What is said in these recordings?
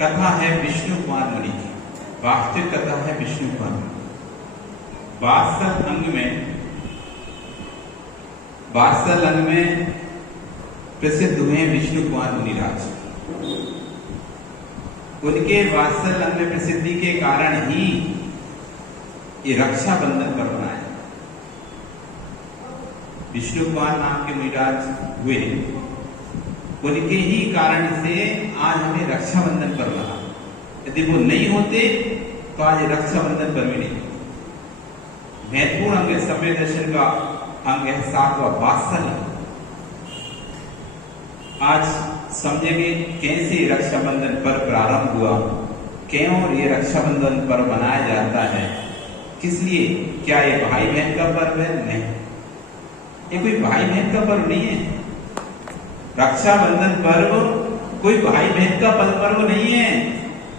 कथा है विष्णु कुमार मुनि की। वास्तविक कथा है विष्णु कुमार मुनि। 62 अंग में प्रसिद्ध हुए विष्णु कुमार मुनिराज। उनके 62 अंग में प्रसिद्धि के कारण ही ये रक्षाबंधन पर्व मनाया। विष्णु कुमार नाम के मुनिराज हुए, उनके ही कारण से आज हमें रक्षाबंधन पर्व मना। यदि वो नहीं होते तो आज रक्षाबंधन पर्व नहीं। महत्वपूर्ण अंग है, समय दर्शन का अंग है 7वां वात्सल्य। आज समझेंगे कैसे रक्षाबंधन पर्व प्रारंभ हुआ, क्यों ये रक्षाबंधन पर्व मनाया जाता है, किस लिए, क्या ये भाई बहन का पर्व है? नहीं, ये कोई भाई बहन का पर्व नहीं है। रक्षाबंधन पर्व कोई भाई बहन का पर्व नहीं है।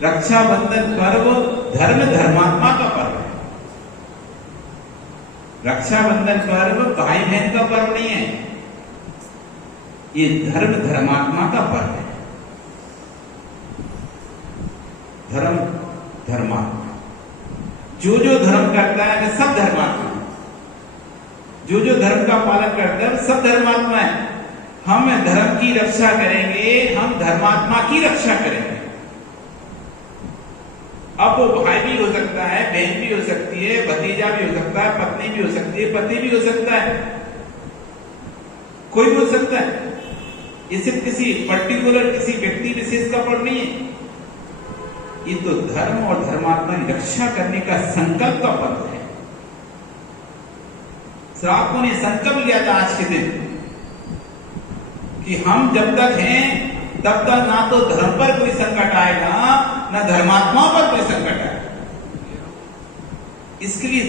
रक्षाबंधन पर्व धर्म धर्मात्मा का पर्व है। रक्षाबंधन पर्व भाई बहन का पर्व नहीं है, ये धर्म धर्मात्मा का पर्व है। धर्म धर्मात्मा, जो धर्म करता है वह सब धर्मात्मा, जो धर्म का पालन करता है सब धर्मात्मा है। हम धर्म की रक्षा करेंगे, हम धर्मात्मा की रक्षा करेंगे। अब वो भाई भी हो सकता है, बहन भी हो सकती है, भतीजा भी हो सकता है, पत्नी भी हो सकती है, पति भी हो सकता है, कोई भी हो सकता है। ये सिर्फ किसी पर्टिकुलर किसी व्यक्ति विशेष का पर्व नहीं है। ये तो धर्म और धर्मात्मा की रक्षा करने का संकल्प का पर्व है। श्रावकों ने संकल्प लिया था आज के दिन कि हम जब तक हैं तब तक ना तो धर्म पर कोई संकट आएगा, ना धर्मात्माओं पर कोई संकट आएगा। इसके लिए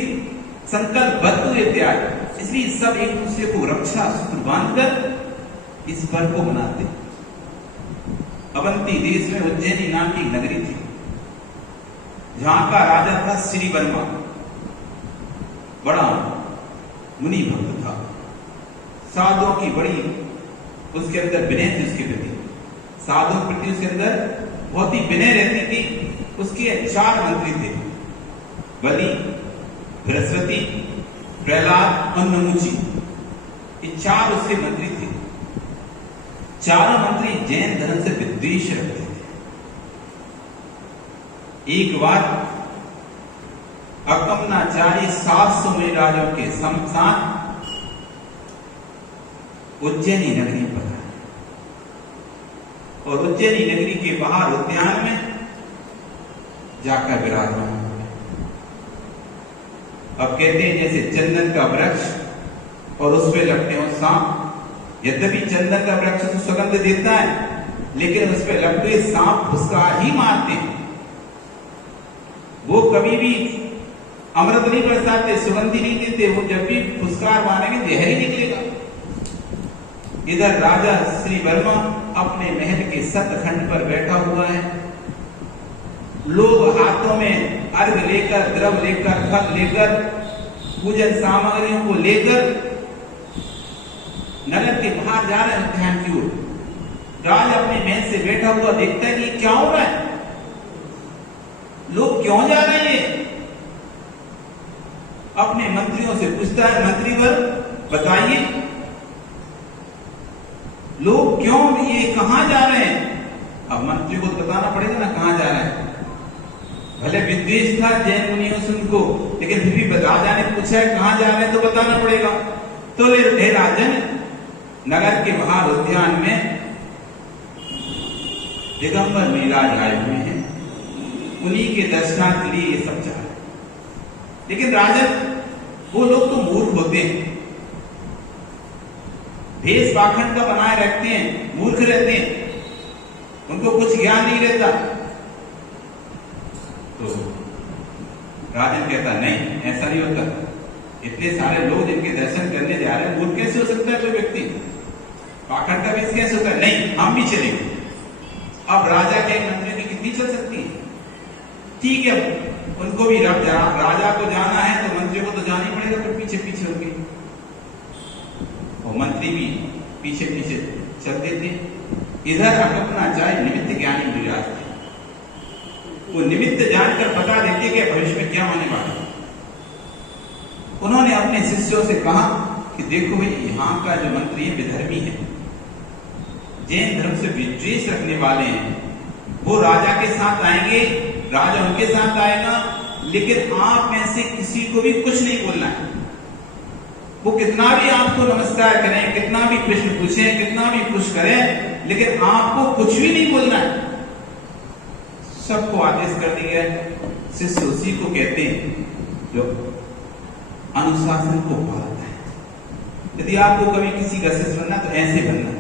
संकल्पबद्ध हुए त्याग। इसलिए सब एक दूसरे को रक्षा सूत्र बांधकर इस पर्व को मनाते। अवंती देश में उज्जैनी नाम की नगरी थी, जहां का राजा था श्री वर्मा। बड़ा मुनि भक्त था, साधुओं की बड़ी उसके अंदर विनय थी, उसके प्रति साधुओं के प्रति उसके अंदर बहुत ही विनय रहती थी। उसके 4 मंत्री थे, बलि, बृहस्पति, प्रहलाद और नमुची। ये 4 उसके मंत्री थे। चारों मंत्री जैन धर्म से विद्वेष रखते थे। एक बार अकमनाचारी 700 मुनिराजों के साथ उज्जैनी नगरी पर आए और उज्जैनी नगरी के बाहर उद्यान में जाकर विराजमान हुए। अब कहते हैं जैसे चंदन का वृक्ष और उस पर लपटे हो सांप। यद्यपि चंदन का वृक्ष तो सुगंध देता है, लेकिन उस पर लपटे सांप फुसकार ही मारते हैं। वो कभी भी अमृत नहीं बरसाते, सुगंधी नहीं देते। वो जब भी फुसकार मारेंगे जहर ही निकलेगा। इधर राजा श्री वर्मा अपने महल के सतखंड पर बैठा हुआ है। लोग हाथों में अर्घ लेकर, द्रव लेकर, फल लेकर, पूजन सामग्रियों को लेकर नगर के बाहर जा रहे हैं उद्यान की ओर। राजा अपने महल से बैठा हुआ देखता है कि क्या हो रहा है, लोग क्यों जा रहे हैं। अपने मंत्रियों से पूछता है, मंत्रीवर बताइए लोग क्यों, ये कहां जा रहे हैं। अब मंत्री को बताना पड़ेगा ना कहां जा रहे हैं। भले विद्वेष था जैन मुनियों से उनको, लेकिन फिर भी राजा ने पूछा है कहां जा रहे हैं तो बताना पड़ेगा। तो हे राजन, नगर के बाहर उद्यान में दिगंबर मुनिराज आए हुए हैं, उन्हीं के दर्शनार्थ के लिए ये सब जा रहे हैं। लेकिन राजन, वो लोग तो मूर्ख होते हैं, भेष पाखंड का बनाए रखते हैं, मूर्ख रहते हैं, उनको कुछ ज्ञान नहीं रहता। तो राजन कहता नहीं, ऐसा नहीं होता। इतने सारे लोग जिनके दर्शन करने जा रहे हैं, मूर्ख कैसे हो सकता है कोई व्यक्ति, पाखंड का भेष कैसे होता है। नहीं, हम भी चलेंगे। अब राजा के मंत्री की कितनी चल सकती है। ठीक है, उनको भी राजा को जाना है तो मंत्री को तो जाना ही पड़ेगा, फिर पीछे पीछे होंगे। और मंत्री भी पीछे पीछे चलते थे। इधर अकमनाचार्य निमित्त ज्ञानी मुनिराज थे, वो निमित्त जानकर बता देती है कि भविष्य में क्या होने वाला है। उन्होंने अपने शिष्यों से कहा कि देखो भाई, यहाँ का जो मंत्री है विधर्मी है, जैन धर्म से विद्वेष रखने वाले हैं। वो राजा के साथ आएंगे, राजा उनके साथ आएगा, लेकिन आप में से किसी को भी कुछ नहीं बोलना है। वो कितना भी आपको नमस्कार करें, कितना भी प्रश्न पूछें, कितना भी कुछ करें, लेकिन आपको कुछ भी नहीं बोलना है। सबको आदेश कर दिया है। शिष्य उसी को कहते हैं जो अनुशासन को पालता है। यदि आपको कभी किसी का शिष्य बनना तो ऐसे बनना।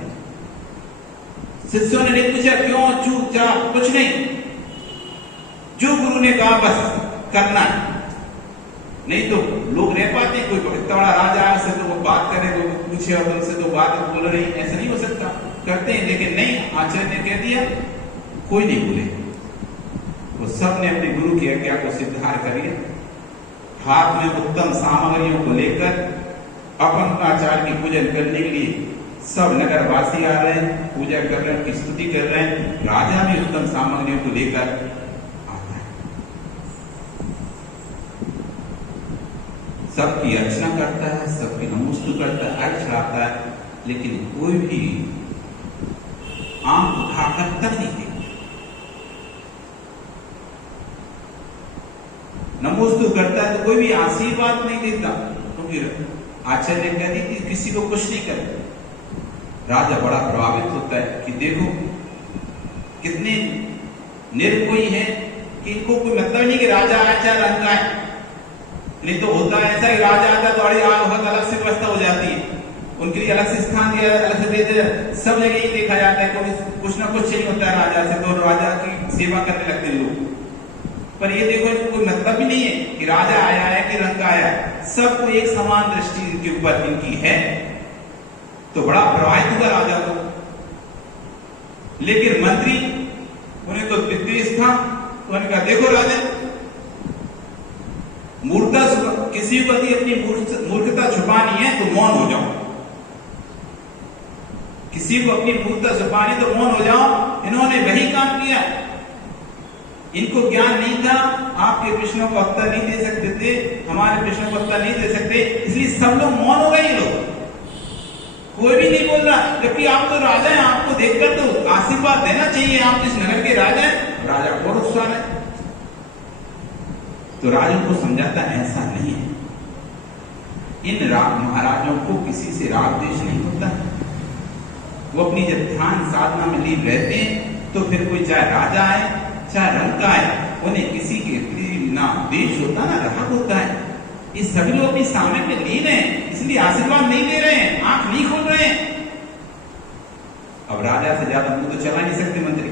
शिष्यों ने नहीं पूछा क्यों, चुपचाप, कुछ नहीं, जो गुरु ने कहा बस करना है। नहीं तो लोग रह पाते, कोई इतना बड़ा राजा से तो वो बात करे, वो पूछे और तुमसे तो बात बोल रही, ऐसा नहीं हो सकता। करते हैं, लेकिन नहीं, आचार्य ने कह दिया कोई नहीं बोले। वो सब ने अपने गुरु की आज्ञा को स्वीकार करिए। हाथ में उत्तम सामग्रियों को लेकर अपन आचार्य की पूजन करने के लिए सब नगरवासी आ रहे हैं, पूजा कर रहे हैं, उनकी स्तुति कर रहे हैं। राजा भी उत्तम सामग्रियों को लेकर आता है, सबकी अर्चना करता है, सबकी नमस्ते करता है, अर्घ चढ़ाता है, लेकिन कोई भी आंख उठाकर तक नहीं देखता। नमोस्तु करता है तो कोई भी आशीर्वाद नहीं देता, क्योंकि आचार्य ने कह दी कि किसी को कुछ नहीं करे। राजा बड़ा प्रभावित होता है कि देखो कितने निर्कोई है कि इनको कोई मतलब नहीं कि राजा आया चाहे रंग का है। नहीं तो होता है ऐसा कि राजा आता तो अरे बहुत अलग से व्यवस्था हो जाती है, उनके लिए अलग से स्थान दिया, अलग से देते, सब जगह ही देखा जाता है कोई कुछ ना कुछ चाहिए होता है राजा से, तो राजा की सेवा करने लगते हैं लोग। पर ये देखो कोई मतलब भी नहीं है कि राजा आया है कि रंग आया है, सबको एक समान दृष्टि इनके ऊपर इनकी है। तो बड़ा प्रभावित हुआ राजा को। लेकिन मंत्री, उन्हें तो विद्वेष था, तो उन्होंने कहा देखो राजा, मूर्खता किसी को अपनी मूर्खता छुपानी है तो मौन हो जाओ। किसी को अपनी मूर्खता छुपानी तो मौन हो जाओ। इन्होंने वही काम किया। इनको ज्ञान नहीं था, आपके प्रश्नों का उत्तर नहीं दे सकते थे, हमारे प्रश्नों का उत्तर नहीं दे सकते, इसलिए सब लोग मौन हो गए। लोग कोई भी नहीं बोल रहा, जबकि आप तो राजा हैं, आपको देखकर तो आशीर्वाद देना चाहिए, आप इस नगर के राजा हैं। राजा को नुकसान है। तो राजा को समझाता ऐसा नहीं है, इन महाराजों को किसी से राग द्वेष नहीं होता। वो अपनी जब ध्यान साधना में लीन रहते हैं तो फिर कोई चाहे राजा आए चाहे रंग का आए, उन्हें किसी के ना द्वेष होता ना राग होता है। ये सभी लोग अपनी सामने में लीन हैं, इसलिए आशीर्वाद नहीं दे रहे हैं, आंख नहीं खोल रहे हैं। अब राजा से ज्यादा मुंह तो चला नहीं सकते मंत्री,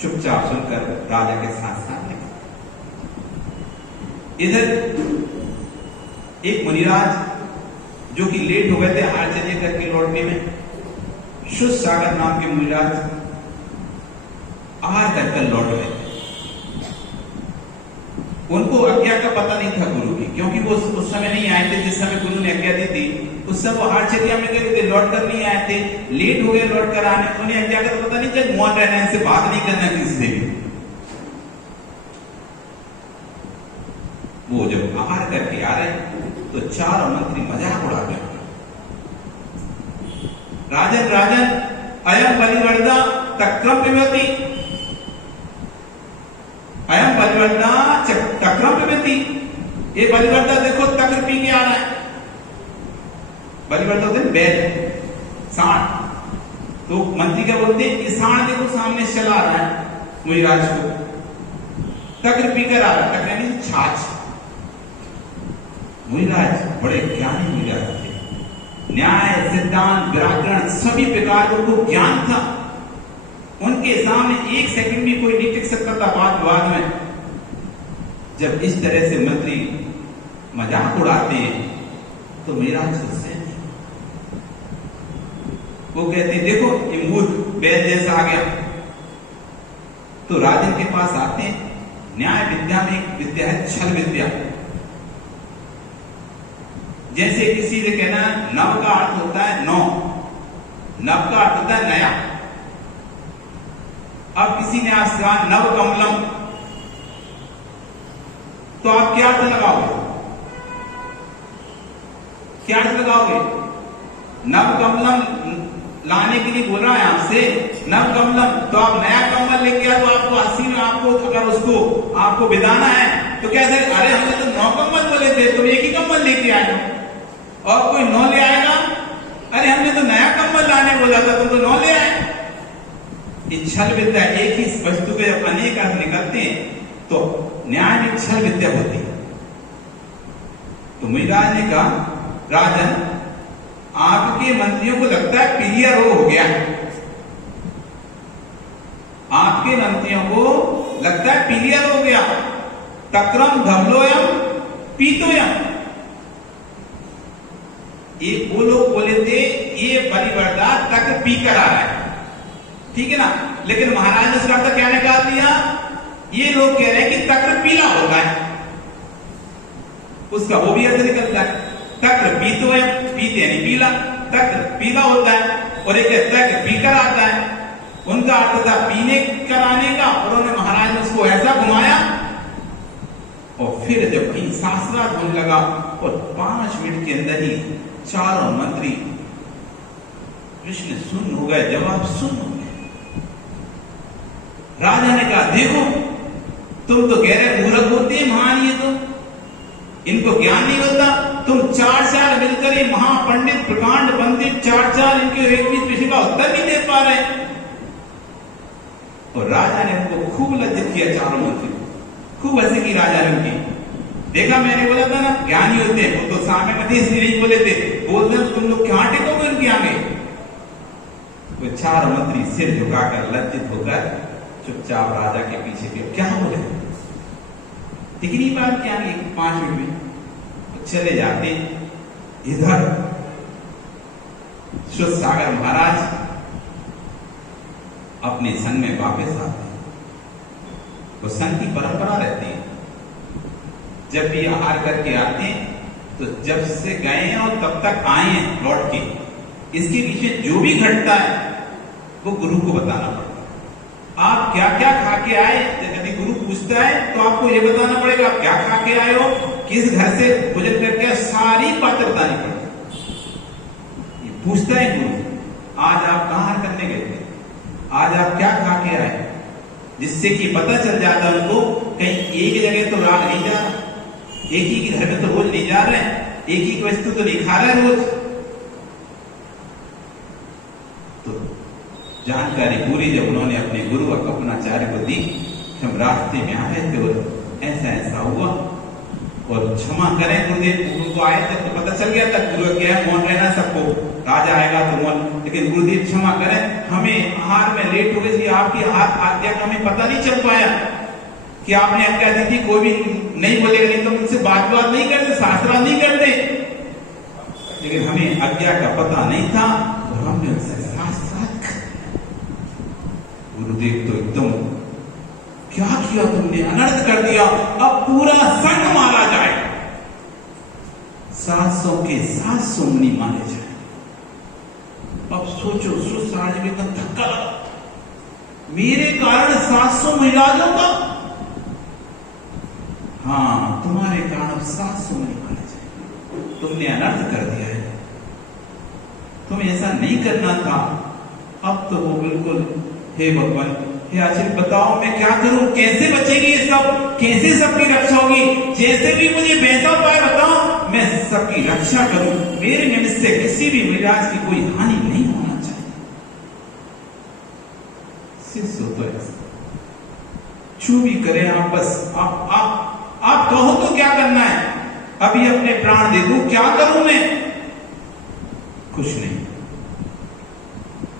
चुपचाप सुनकर राजा के साथ साथ लगे। इधर एक मुनिराज जो कि लेट हो गए थे आचार्य करके लौटने में, शुद्ध सागर नाम के मुनिराज आहार कर लौट गए। उनको आज्ञा का पता नहीं था गुरु की, क्योंकि वो उस समय नहीं आए थे जिस समय गुरु ने आज्ञा दी थी। उस समय वो आचार्य में गए थे, लौट कर नहीं आए थे, लेट हो गए लौट कर आने। उन्हें आज्ञा का पता नहीं था, मौन रहना, इनसे बात नहीं करना किसी से भी। वो जब आहार करके आ रहे तो चारों मंत्री मजाक उड़ा गए। राजन राजन अयम बलिवर्दा तक्रम पिबति, अयम बलिवर्दा तक्रम पिबति। ये बलिवर्दा देखो तक्र पी के आ रहा है। बलिवर्दा होते हैं बैल, सांड। तो मंत्री क्या बोलते हैं, ये सांड देखो सामने चला रहा है मुनिराज को, तक्र पीकर आ रहा है। तक्र यानी छाछ। मुनिराज बड़े ज्ञानी मुनिराज थे, न्याय सिद्धांत व्याकरण सभी प्रकार का उनको ज्ञान था। उनके सामने एक सेकंड भी कोई नहीं टिक सकता था बात विवाद में। जब इस तरह से मंत्री मजाक उड़ाते हैं तो मेरा से वो कहते देखो ये मूर्ख बैल जैसा आ गया। तो राजन के पास आते हैं। न्याय विद्या में एक विद्या है छल विद्या। जैसे किसी से कहना नव का अर्थ होता है नौ, नव का अर्थ होता है नया। अब किसी ने आपसे कहा नव कमलम, तो आप क्या अर्थ लगाओगे? क्या अर्थ लगाओगे? नव कमलम लाने के लिए बोल रहा है आपसे, नव कमलम, तो आप नया कमल लेके आओ। आपको 80 में आपको अगर उसको आपको बिदाना है तो कैसे? अरे हमने तो 9 कम्बल बोले थे, तुम एक ही कम्बल लेके आए हो। और कोई 9 ले आएगा, अरे हमने तो नया कम्बल लाने बोला था, तुम तो 9 ले आए। ये छल विद्या, एक ही वस्तु के जब अनेक अर्थ निकलते हैं तो न्याय में छल विद्या होती है। तो मुनिराज ने कहा, राजन आपके मंत्रियों को लगता है पीलिया रोग हो गया। आपके मंत्रियों को लगता है पीलिया रोग हो गया। तक्रम धवलोयम पीतोयम, ये वो लोग बोले थे ये परिवर्ता तक पीकर आ रहा है, ठीक है ना। लेकिन महाराज ने इसका अर्थ क्या निकाल दिया? ये लोग कह रहे हैं कि तक्र पीला होता है, उसका वो भी अर्थ निकलता है। तक्र पीतोयम, पीते यानी पीला, तक्र पीला होता है, और एक तक्र पीकर आता है। उनका अर्थ था पीने कराने का, और उन्होंने महाराज ने उसको ऐसा घुमाया। और फिर जब कहीं शास्त्रार्थ होने लगा और 5 मिनट के अंदर ही चारों मंत्री कृष्ण सुन हो गए, जवाब सुन हो गए। राजा ने कहा, देखो तुम तो कह रहे मूर्ख होते हैं महान, ये तो इनको ज्ञान नहीं होता। तुम 4 साल मिलकर ये महापंडित प्रकांड पंडित 4 साल इनके एक भी प्रश्न का उत्तर नहीं दे पा रहे। और राजा ने उनको खूब लज्जित किया, चारों मंत्री खूब हंसी की राजा ने उनकी। देखा, मैंने बोला था ना ज्ञानी होते हैं, वो तो सामने मत इसलिए नहीं बोले थे, बोलते तुम लोग क्या टेकोगे उनके आगे। वो 4 मंत्री सिर झुकाकर लज्जित होकर चुपचाप राजा के पीछे गए। क्या बोले? टिक नहीं पाए क्या? 5 मिनट में चले जाते। इधर सुसागर महाराज अपने संग में वापस आते हैं। वो संघ की परंपरा रहती है, जब भी आहार करके आते हैं तो जब से गए हैं और तब तक आए हैं लौट के, इसके पीछे जो भी घटता है वो गुरु को बताना पड़ता है। आप क्या क्या खा के आए, यदि गुरु पूछता है तो आपको ये बताना पड़ेगा आप क्या खा के आए हो, किस घर से भोजन करके, सारी बातें बतानी पड़ेगी। ये पूछता है गुरु, आज आप कहां करने गए थे, आज आप क्या खा के आए, जिससे कि पता चल जाता है उनको कहीं एक जगह तो राग नहीं जा रहा, एक ही के घर में तो रोज नहीं जा रहे हैं, एक ही वस्तु तो नहीं खा रहे रोज। तो जानकारी पूरी जब उन्होंने अपने गुरु कपनाचार्य को दी, हम रास्ते में आ रहे थे और ऐसा ऐसा हुआ, और क्षमा करें गुरुदेव, उनको आए तक तो पता चल गया था गुरु क्या है, मौन रहना सबको, राजा आएगा तो मौन, लेकिन गुरुदेव क्षमा करें हमें आहार में लेट हो गई, आपकी आहार आज्ञा का हमें पता नहीं चल पाया कि आपने आज्ञा दी थी। कोई भी नहीं बोलेगा, नहीं तो मुझसे बात नहीं करते, शास्त्रार्थ नहीं करते, लेकिन हमें आज्ञा का पता नहीं था और हमने उनसे शास्त्रार्थ कर दिया। गुरुदेव तो एकदम, क्या किया तुमने, अनर्थ कर दिया, अब पूरा संघ मारा जाए, 700 के 700 मुनि मारे जाए। अब सोचो, सुसाज में तो धक्का लगा, मेरे कारण 700 महिलाओं का, हाँ तुम्हारे कारण 700 मुनि मारे जाए, तुमने अनर्थ कर दिया है, तुम्हें ऐसा नहीं करना था। अब तो वो बिल्कुल, हे भगवान, हे आचार्य बताओ मैं क्या करूं, कैसे बचेगी ये सब, कैसे सबकी रक्षा होगी, जैसे भी मुझे वैसा उपाय बताओ, मैं सबकी रक्षा करूं, मेरे मन से किसी भी महाराज की कोई हानि नहीं होना चाहिए। शिष्य तो ऐसा छू भी करें आप, बस आप कहो तो क्या करना है, अभी अपने प्राण दे दूं, क्या करूं मैं, कुछ नहीं।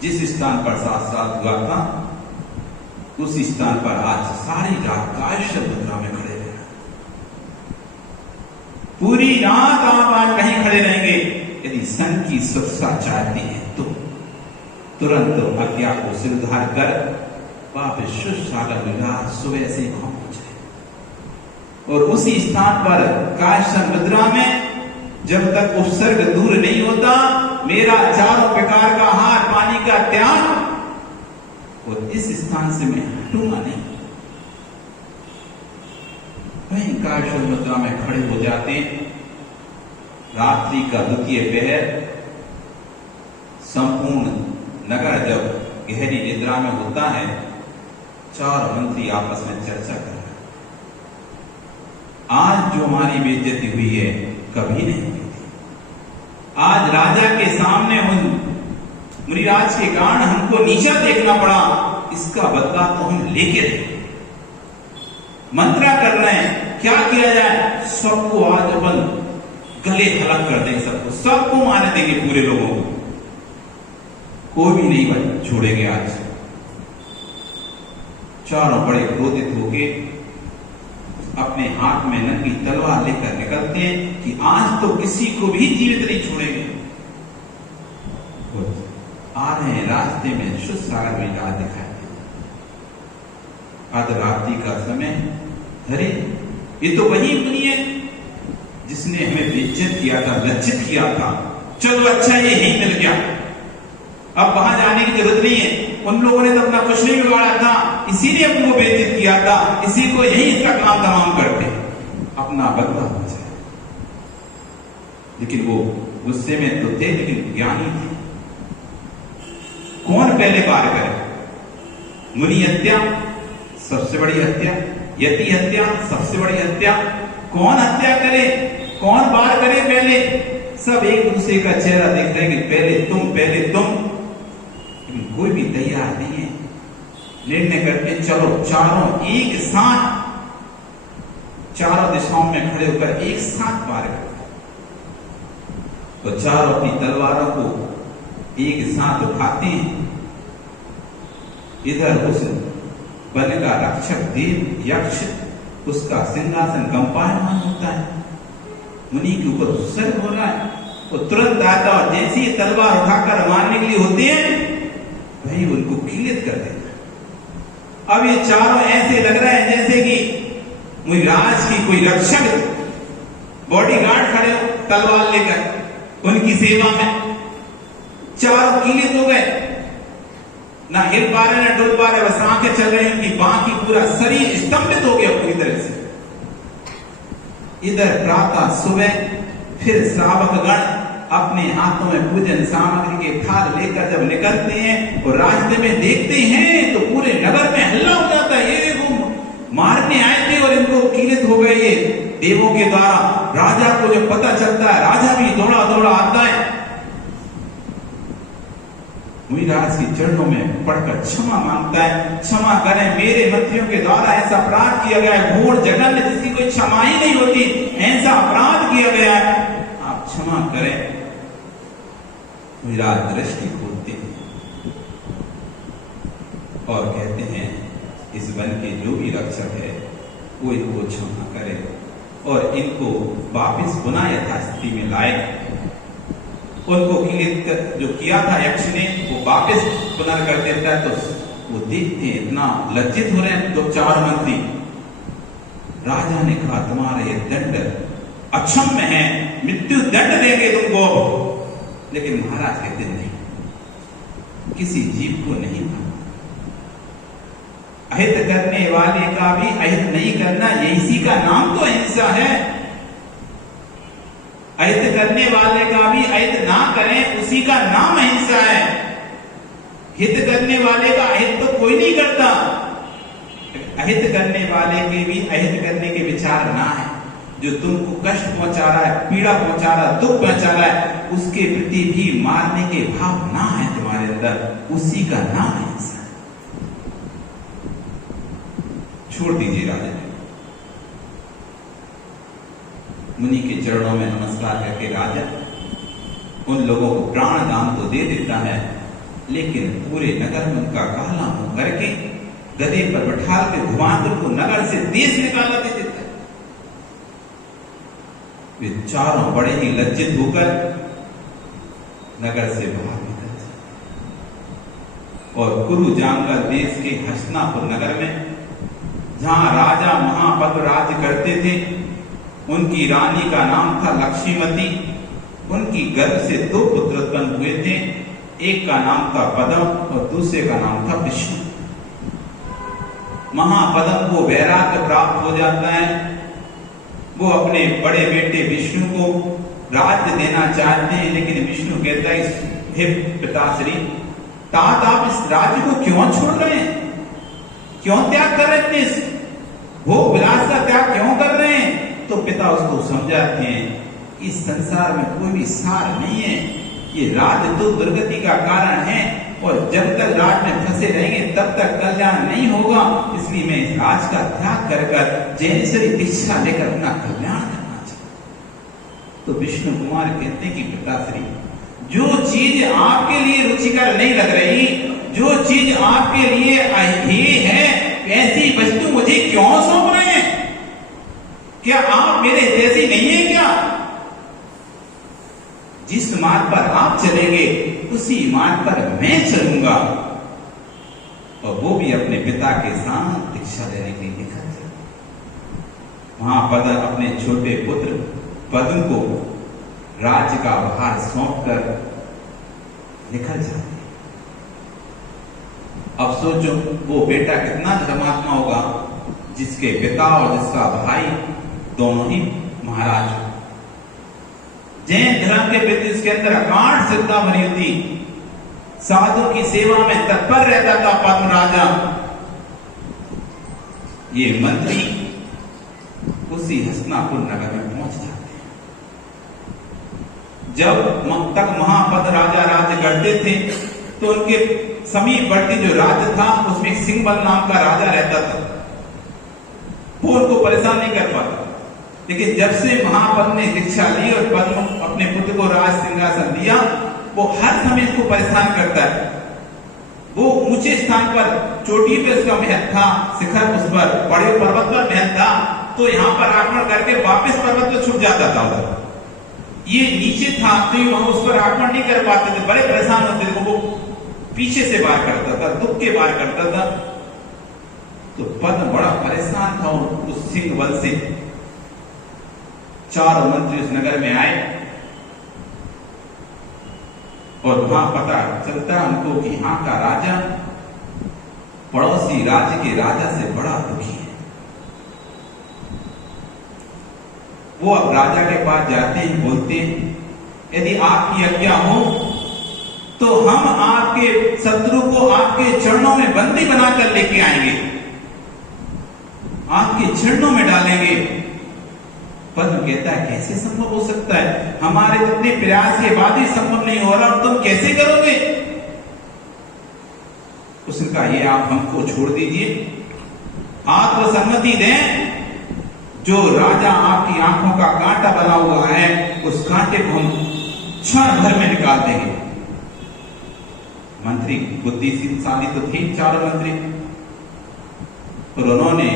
जिस स्थान पर शास्त्रार्थ हुआ था उस स्थान पर आज सारी रात कायस्थ मुद्रा में खड़े रहे, पूरी रात आप आज कहीं खड़े रहेंगे। यदि संघ की सुरक्षा चाहती है तो तुरंत आज्ञा को सिरधार कर वापस सुशाला विलास सुबह से पहुंचे, और उसी स्थान पर कायस्थ मुद्रा में जब तक उपसर्ग दूर नहीं होता, मेरा चारों प्रकार का आहार पानी का त्याग, वो इस स्थान से मैं हटूंगा नहीं। वहीं कायशल मुद्रा में खड़े हो जाते। रात्रि का द्वितीय पहर, संपूर्ण नगर जब गहरी निद्रा में होता है, चार मंत्री आपस में चर्चा कर रहे हैं। आज जो हमारी बेइज्जती हुई है कभी नहीं हुई थी। आज राजा के सामने मुनिराज के कारण हमको नीचा देखना पड़ा, इसका बदला तो हम लेके रहे। मंत्रा कर रहे हैं, क्या किया जाए? सबको आज अपन गले हलक कर देंगे, सबको मारने देंगे, पूरे लोगों को, कोई भी नहीं छोड़ेंगे। आज चारों बड़े क्रोधित होके अपने हाथ में नंगी तलवार लेकर निकलते हैं कि आज तो किसी को भी जीवित नहीं छोड़ेंगे। आ रहे हैं, रास्ते में शुद्ध में रात दिखाई आध रात्रि का समय। अरे ये तो वही मुनि है जिसने हमें बेइज्जत किया था, लज्जित किया था। चलो अच्छा ये यही मिल गया, अब वहां जाने की जरूरत नहीं है। उन लोगों ने तो अपना कुछ नहीं बिगाड़ा था, इसीलिए अपने को बेइज्जत किया था, इसी को यही इसका काम तमाम करते, अपना बदला हो जाए। लेकिन वो गुस्से में तो थे, लेकिन ज्ञानी थे। कौन पहले पार करे? मुनि हत्या सबसे बड़ी हत्या, यति हत्या सबसे बड़ी हत्या। कौन हत्या करे, कौन पार करे पहले? सब एक दूसरे का चेहरा देख रहे हैं कि पहले तुम। लेकिन कोई भी तैयार नहीं है। निर्णय करके चलो चारों एक साथ, चारों दिशाओं में खड़े होकर एक साथ पार करते। तो चारों अपनी तलवारों को एक साथ उठाते हैं। इधर उस वन का रक्षक देव यक्ष, उसका सिंहासन कंपायमान होता है, मुनि के ऊपर उत्सर्ग हो रहा है। वो तुरंत आता और जैसी तलवार उठाकर मारने के लिए होते हैं, वही उनको किलित कर देता। अब ये चारों ऐसे लग रहा है जैसे कि मुनिराज की कोई रक्षक बॉडीगार्ड खड़े हो तलवार लेकर उनकी सेवा में। चारों किलित हो गए, ना हिल पा रहे ना डुल पा रहे, बस आंखें चल रही हैं उनकी, बाकी पूरा शरीर स्तंभित हो गया पूरी तरह से। इधर प्रातः सुबह फिर श्रावक गण अपने हाथों में पूजन सामग्री के थाल लेकर जब निकलते हैं और रास्ते में देखते हैं तो पूरे नगर में हल्ला हो जाता है। ये देखो मारने आए थे और इनको किलित हो गए ये देवों के द्वारा। राजा को जब पता चलता है, राजा भी दौड़ा दौड़ा आता है, मुनिराज के चरणों में पड़कर क्षमा मांगता है। क्षमा करें, मेरे मंत्रियों के द्वारा ऐसा अपराध किया गया है, घोर जघन्य जिसकी कोई क्षमा ही नहीं होती, ऐसा अपराध किया गया है, आप क्षमा करें। मुनिराज दृष्टि खोलते हैं और कहते हैं इस वन के जो भी रक्षक है वो इनको क्षमा करे और इनको वापिस पुनः यथास्थिति में लाए। उनको किलित जो किया था यक्ष ने वो वापस पुनर् कर देता है। तो वो देखते हैं इतना लज्जित हो रहे हैं दो चार मंत्री। राजा ने कहा तुम्हारा ये दंड अक्षम्य है, मृत्यु दंड देंगे तुमको। लेकिन महाराज कहते नहीं, किसी जीव को नहीं मारना, अहित करने वाले का भी अहित नहीं करना, इसी का नाम तो अहिंसा है। अहित करने वाले का भी अहित ना करें, उसी का नाम अहिंसा है। हित करने वाले का अहित तो कोई नहीं करता, अहित करने वाले के भी अहित करने के विचार ना है। जो तुमको कष्ट पहुंचा रहा है, पीड़ा पहुंचा रहा है, दुख पहुंचा रहा है, उसके प्रति भी मारने के भाव ना है तुम्हारे अंदर, उसी का नाम अहिंसा है। छोड़ दीजिए राजा। मुनि के चरणों में नमस्कार करके राजा उन लोगों को प्राण दान तो दे देता है, लेकिन पूरे नगर में उनका काला मुंह करके गधे पर बैठा के घुमाकर को नगर से देश निकाला दे देता है। वे चारों बड़े ही लज्जित होकर नगर से बाहर निकल जाते और कुरु जामगल देश के हस्तिनापुर नगर में, जहां राजा महापद राज्य करते थे, उनकी रानी का नाम था लक्ष्मीमती। उनकी गर्भ से 2 पुत्र उत्पन्न हुए थे, एक का नाम था पद्म और दूसरे का नाम था विष्णु। महापदम को वैराग्य प्राप्त हो जाता है। वो अपने बड़े बेटे विष्णु को राज्य देना चाहते हैं, लेकिन विष्णु कहता है हे पिताश्री, तात आप इस राज्य को क्यों छोड़ रहे हैं, क्यों त्याग कर रहे हैं, इस भोग विलास का त्याग क्यों कर रहे हैं? तो पिता उसको समझाते हैं इस संसार में कोई भी सार नहीं है, ये राज्य तो दुर्गति का कारण है और जब तक राज में फंसे रहेंगे तब तक कल्याण नहीं होगा, इसलिए मैं इस राज का त्याग कर कर जैनेश्वरी दीक्षा लेकर अपना कल्याण करना चाहता। तो विष्णु कुमार कहते हैं कि पिताश्री, जो चीज आपके लिए रुचिकर नहीं लग रही, जो चीज आपके लिए अहेय है, ऐसी वस्तु मुझे क्यों सौंप रहे हैं? क्या आप मेरे जैसी नहीं है क्या? जिस मार्ग पर आप चलेंगे उसी मार्ग पर मैं चलूंगा। और वो भी अपने पिता के साथ दीक्षा लेने के लिए निकल जाए। महापद अपने छोटे पुत्र पद्म को राज्य का भार सौंपकर निकल जाते। अब सोचो वो बेटा कितना धर्मात्मा होगा जिसके पिता और जिसका भाई दोनों ही महाराज हो। जैन धर्म के प्रति उसके अंदर अकाट श्रद्धा भरी थी, साधु की सेवा में तत्पर रहता था पद्म राजा। ये मंत्री उसी हस्तिनापुर नगर में पहुंच जाते हैं। जब तक महापद राजा राज्य करते थे तो उनके समीपवर्ती जो राज्य था उसमें सिंहबल नाम का राजा रहता था। वो उनको परेशान नहीं कर पाता, लेकिन जब से महापद ने दीक्षा ली और पद्म अपने पुत्र को राज सिंहासन दिया, वो हर समय इसको परेशान करता है। वो ऊंचे स्थान पर चोटी पे उसका महल था, शिखर उस पर बड़े पर्वत पर महल था, तो यहाँ पर आक्रमण करके वापस पर्वत पर छुप जाता था उधर। ये नीचे था तो ये वहां उस पर आक्रमण नहीं कर पाते थे, बड़े परेशान होते थे। वो पीछे से वार करता था, दुख के वार करता था। तो पद्म बड़ा परेशान था उस सिंह बल से। चारों मंत्री उस नगर में आए और वहां पता चलता उनको कि यहां का राजा पड़ोसी राज्य के राजा से बड़ा दुखी है। वो अब राजा के पास जाते हैं, बोलते हैं यदि आपकी आज्ञा हो तो हम आपके शत्रु को आपके चरणों में बंदी बनाकर लेके आएंगे, आपके चरणों में डालेंगे। पद्म कहता है कैसे संभव हो सकता है, हमारे जितने प्रयास के बाद भी संभव नहीं हो रहा, तुम कैसे करोगे? उसने कहा ये आप हमको छोड़ दीजिए, आप तो सम्मति दें, जो राजा आपकी आंखों का कांटा बना हुआ है उस कांटे को हम क्षण भर में निकाल देंगे। मंत्री बुद्धिशाली तो थे चारों मंत्री, और उन्होंने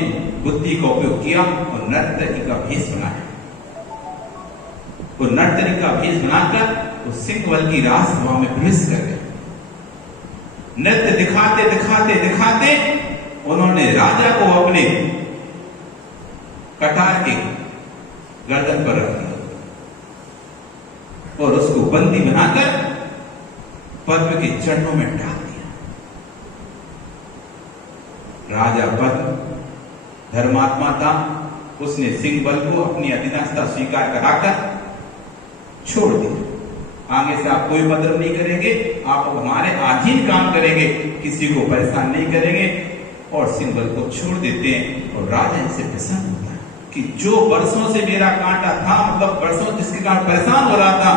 बुद्धि का उपयोग किया और नर्तकी का भेष बनाया। वो नर्तकी का भेष बनाकर उस सिंहबल की राजसभा में प्रवेश कर गए। नृत्य दिखाते दिखाते दिखाते उन्होंने राजा को अपने कटार के गर्दन पर रख दिया और उसको बंदी बनाकर पद्म के चरणों में डाल दिया। राजा पद्म धर्मात्मा था, उसने सिंहबल को अपनी अधीनस्था स्वीकार कराकर छोड़ दिया। आगे से आप कोई उपद्रव नहीं करेंगे, आप हमारे अधीन काम करेंगे, किसी को परेशान नहीं करेंगे, और सिंहबल को छोड़ देते हैं। और राजा इनसे प्रसन्न होता है कि जो वर्षों से मेरा कांटा था, मतलब वर्षों जिसके कारण परेशान हो रहा था,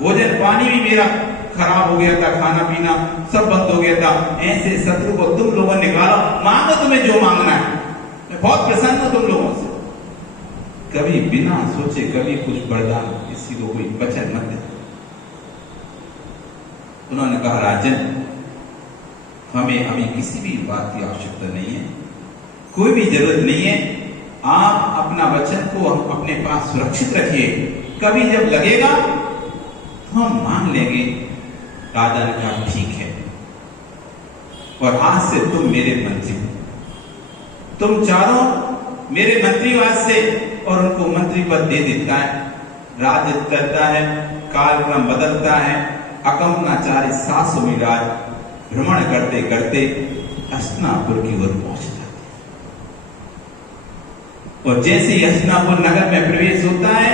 भोजन पानी भी मेरा खराब हो गया था, खाना पीना सब बंद हो गया था, ऐसे शत्रु को तुम लोगों ने निकालो, मांगो तुम्हें जो मांगना है, मैं बहुत प्रसन्न हूं तुम लोगों से। कभी बिना सोचे कभी कुछ वरदान किसी को कोई वचन मत दे। उन्होंने कहा राजन, हमें अभी किसी भी बात की आवश्यकता नहीं है, कोई भी जरूरत नहीं है, आप अपना वचन को अपने पास सुरक्षित रखिए, कभी जब लगेगा तो हम मांग लेंगे। राजा ने कहा ठीक है, और आज से तुम मेरे मंत्री हो, तुम चारों मेरे मंत्री आज से, और उनको मंत्री पद दे देता है। राज्य करता है, कार्यक्रम बदलता है, अकम्पनाचारी 700 मील भ्रमण करते करते हस्तिनापुर की ओर पहुंच जाते। और जैसे ही हस्तिनापुर नगर में प्रवेश होता है,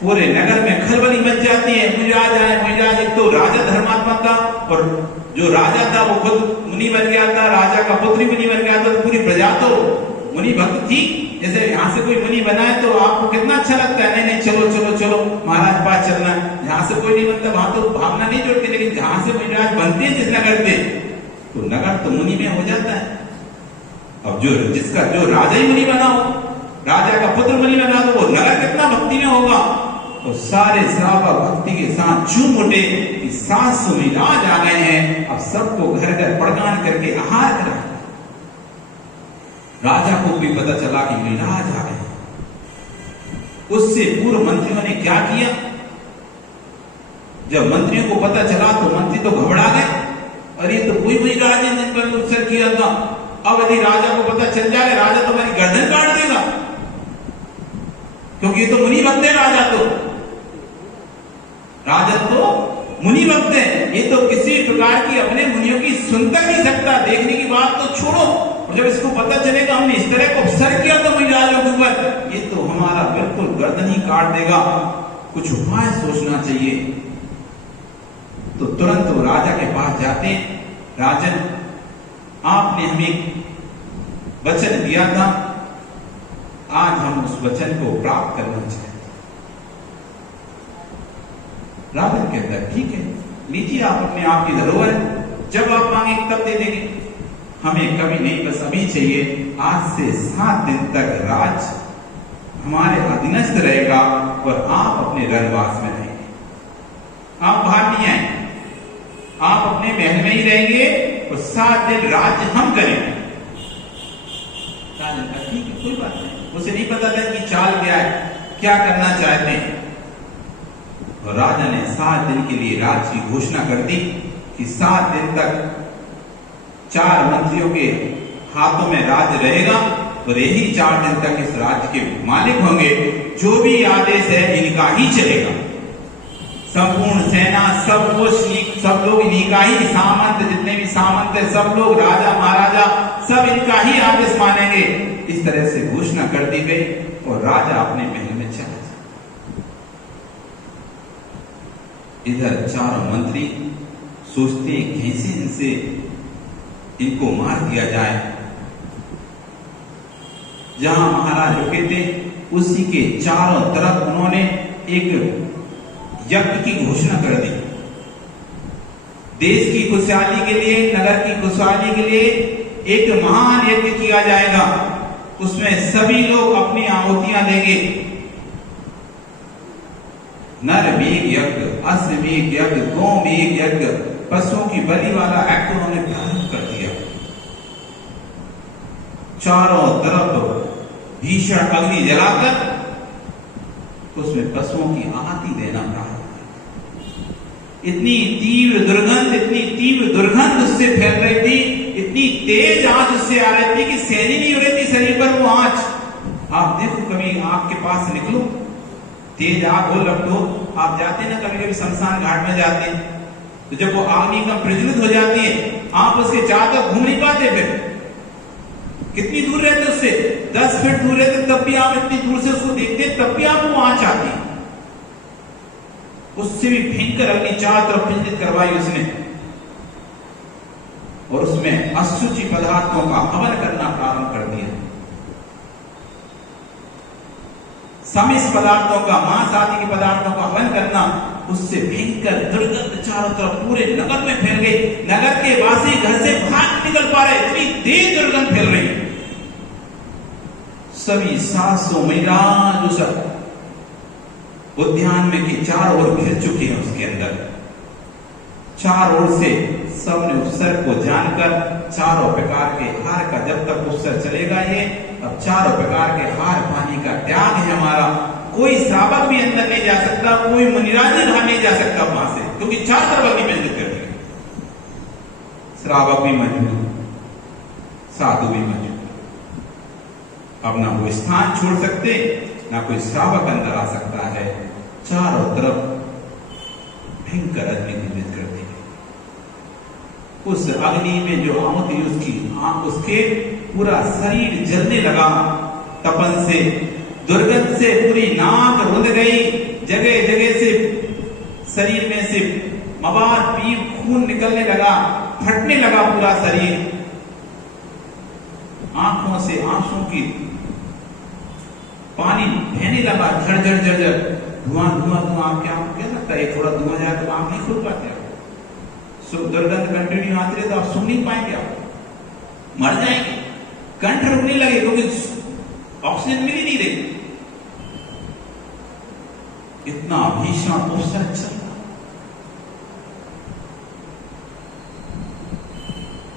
पूरे नगर में खलबली मच जाती है। मुनिराज आए, मुनिराज एक तो राजा धर्मात्मा था, और जो राजा था वो खुद मुनि बन गया था, राजा का पुत्र मुनि बन गया था, तो पूरी प्रजा तो मुनि भक्त थी। जैसे यहाँ से कोई मुनि बना है तो आपको कितना अच्छा लगता है, नहीं नहीं चलो चलो चलो महाराज पास चलना है। यहाँ से कोई नहीं बनता, वहां तो भावना नहीं जुड़ती, लेकिन जहां से मुनिराज बनते हैं जिस नगर पे, तो नगर तो मुनि में हो जाता है। अब जो राजा ही मुनि बना हो, राजा का पुत्र मुनि बना, तो वो नगर कितना भक्ति में होगा। तो सारे श्रावक भक्ति के साथ झूम उठे कि 700 मुनिराज आ गए हैं, अब सबको घर घर प्रदान करके आहार करा। राजा को भी पता चला कि मुनिराज आ गए। उससे पूर्व मंत्रियों ने क्या किया, जब मंत्रियों को पता चला तो मंत्री तो घबरा गए, अरे तो कोई मुनिराज है जिन पर उत्सर्ग किया था, अब यदि राजा को पता चल जाए, राजा तो हमारी गर्दन काट देगा, क्योंकि ये तो मुनि भक्त है। राजा तो मुनि भक्त है, ये तो किसी प्रकार की अपने मुनियों की सुनता नहीं सकता, देखने की बात तो छोड़ो, और जब इसको पता चलेगा हमने इस तरह को अवसर किया था मुनिराजों के ऊपर, ये तो हमारा बिल्कुल गर्दन ही काट देगा, कुछ उपाय सोचना चाहिए। तो तुरंत वो राजा के पास जाते हैं, राजन आपने हमें वचन दिया था, आज हम उस वचन को प्राप्त करना चाहते हैं। राजा कहता है ठीक है, लीजिए आप अपने आप की धरोहर, जब आप मांगे तब दे देंगे, हमें कभी नहीं, बस अभी चाहिए। आज से 7 दिन तक राज हमारे अधीनस्थ रहेगा और आप अपने रनवास में रहेंगे, आप बाहर नहीं आएंगे, आप अपने महल में ही रहेंगे और 7 दिन राज्य हम करेंगे। राजन का ठीक है, कोई बात नहीं, उसे नहीं पता था कि चाल क्या है, क्या करना चाहते हैं। और राजा ने 7 दिन के लिए राज्य की घोषणा कर दी कि 7 दिन तक 4 मंत्रियों के हाथों में राज्य रहेगा, और यही 4 दिन तक इस राज्य के मालिक होंगे, जो भी आदेश है इनका ही चलेगा। संपूर्ण सेना, सब कुछ, सब लोग इन्हीं का ही, सामंत जितने भी सामंत है सब लोग, राजा महाराजा सब इनका ही आदेश मानेंगे। इस तरह से घोषणा कर दी गई और राजा अपने महल में चला गया। इधर चारों मंत्री सोचते कैसे इनसे इनको मार दिया जाए। जहां महाराज रुके थे उसी के चारों तरफ उन्होंने एक यज्ञ की घोषणा कर दी। देश की खुशहाली के लिए, नगर की खुशहाली के लिए एक महान यज्ञ किया जाएगा, उसमें सभी लोग अपनी आहुतियां देंगे। नर मेघ यज्ञ, अश्व मेघ यज्ञ, गौ मेघ यज्ञ, पशुओं की बलि वाला एक्ट उन्होंने प्रारंभ कर दिया। चारों तरफ भीषण अग्नि जलाकर उसमें पशुओं की आहुति देना प्रारंभ। इतनी तीव्र दुर्गंध उससे फैल रही थी, इतनी तेज आंच उससे आ रही थी कि सहनी नहीं हो रही थी शरीर पर वो आंच। आप देखो, कभी आग के पास निकलो, तेज आग हो, लपटो, आप जाते ना कभी कभी शमशान घाट में जाते हैं, तो जब वो आग एकदम प्रज्वलित हो जाती है, आप उसके चारों तरफ घूम नहीं पाते, फिर कितनी दूर रहते उससे, 10 फीट दूर रहते, तब भी आप इतनी दूर से उसको देखते, तब भी आपको आंच आती। उससे भी भयंकर अग्नि चारों तरफ प्रज्वलित करवाई उसने, और उसमें अशुचि पदार्थों का हवन करना प्रारंभ कर दिया। समिष्ट पदार्थों का, मांस आदि के पदार्थों का हवन करना, उससे भयंकर दुर्गंध चारों तरफ पूरे नगर में फैल गई। नगर के वासी घर से बाहर निकल पा रहे, इतनी तेज दुर्गंध फैल रही। सभी 700 मुनिराज उस उद्यान में के चारों ओर घिर चुके हैं। उसके अंदर चारों ओर से सबने उत्सर्ग को जानकर चारों प्रकार के हार का, जब तक उत्सर्ग चलेगा ये, अब चारों प्रकार के हार पानी का त्याग है हमारा। कोई श्रावक भी अंदर नहीं जा सकता, कोई मुनिराज बाहर नहीं जा सकता वहां से, क्योंकि चार तरफ अग्नि प्रज्वलित कर दी। श्रावक भी मौजूद, साधु भी मौजूद। अब ना वो स्थान छोड़ सकते, ना कोई श्रावक अंदर आ सकता है। चारों तरफ भयंकर अग्नि प्रज्वलित कर दी। उस अग्नि में जो आहुति उसकी, उसके पूरा शरीर जलने लगा, तपन से, दुर्गंध से पूरी नाक रुंध गई, जगह जगह से शरीर में से मवाद पीप खून निकलने लगा, फटने लगा पूरा शरीर, आंखों से आंसू की पानी बहने लगा, झरझर झरझर, धुआं धुआं धुआं। क्या लगता है थोड़ा धुआं जाए तो आंख नहीं खुल पाते, दुर्गंध कंटिन्यू आती रहे तो आप सुन नहीं पाएंगे, आप मर जाएंगे, कंठ रुकने लगे क्योंकि ऑक्सीजन मिल ही नहीं रही। इतना भीषण उपसर्ग चल रहा,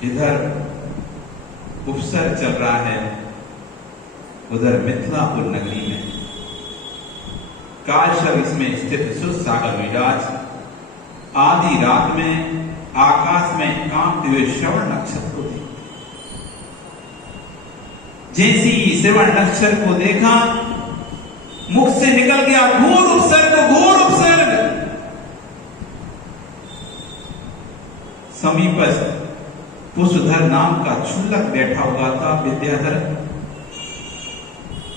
इधर उपसर्ग चल रहा है, उधर मिथिलापुर नगरी में कालशव इसमें स्थित सुसागर विराज आधी रात में आकाश में कांपते हुए श्रवण नक्षत्र को देखते। जैसे ही श्रवण नक्षत्र को देखा, मुख से निकल गया घोर उपसर्ग, घोर उपसर्ग। समीपस्थ पुष्पधर नाम का क्षुल्लक बैठा हुआ था। विद्याधर,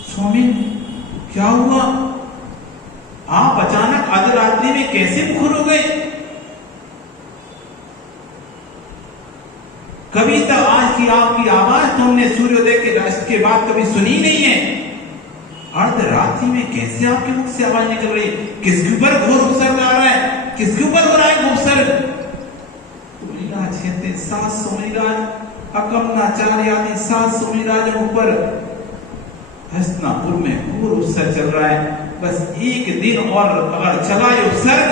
स्वामी क्या हुआ? आप अचानक आधी रात्रि में कैसे मुखर हो गए? कभी तक आज की आपकी आवाज तो हमने सूर्योदय के राष्ट्र के बाद कभी सुनी नहीं है। अर्धरात्रि में कैसे आपके मुख से आवाज निकल रही? किसके ऊपर घोर उपसर्ग आ रहा है? किसके ऊपर हो रहा है उपसर्ग? कहते 700 मुनिराज अकमनाचार्य आदि 700 मुनिराजों ऊपर हस्तिनापुर में घोर उपसर्ग चल रहा है। बस एक दिन और अगर चला ये उपसर्ग,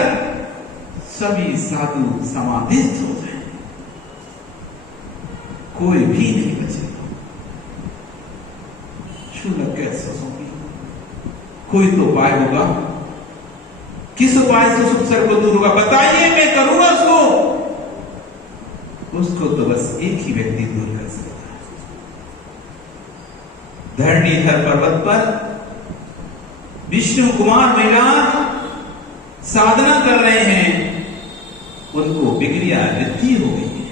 सभी साधु समाधिस्थ हो जाए, कोई भी नहीं बचेगा। क्षुल्लक कैसे होगी? कोई तो उपाय होगा। किस उपाय से उपसर्ग को दूर होगा? बताइए, मैं करूंगा उसको तो बस एक ही व्यक्ति दूर कर सकता है। धरणीधर पर्वत पर विष्णु कुमार महिलान साधना कर रहे हैं, उनको विक्रिया रिद्धि हो गई है।